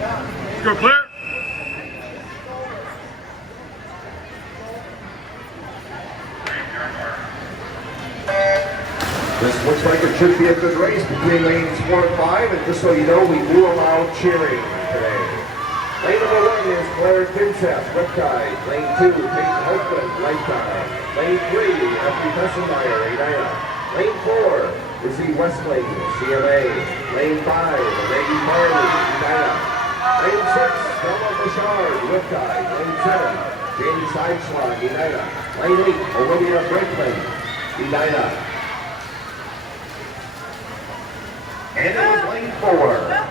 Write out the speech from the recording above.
Let's go clear. This looks like it should be a good race between lanes 4 and 5, and just so you know, we do allow cheering today. Lane number 1 is Claire Kinseth, Riptide. Lane 2, Peyton Hopeland, Lifetime. Lane 3, F.B. Fesselmeyer, Edina. Lane 4 is the Westlake, CMA. Lane 5, Maggie Farley, Edina. Lane 6, Stella Bouchard, Riptide. Lane 7, Jamie Sideschlag, Edina. Lane 8, Olivia Brinkman, Edina. And it was lane 4.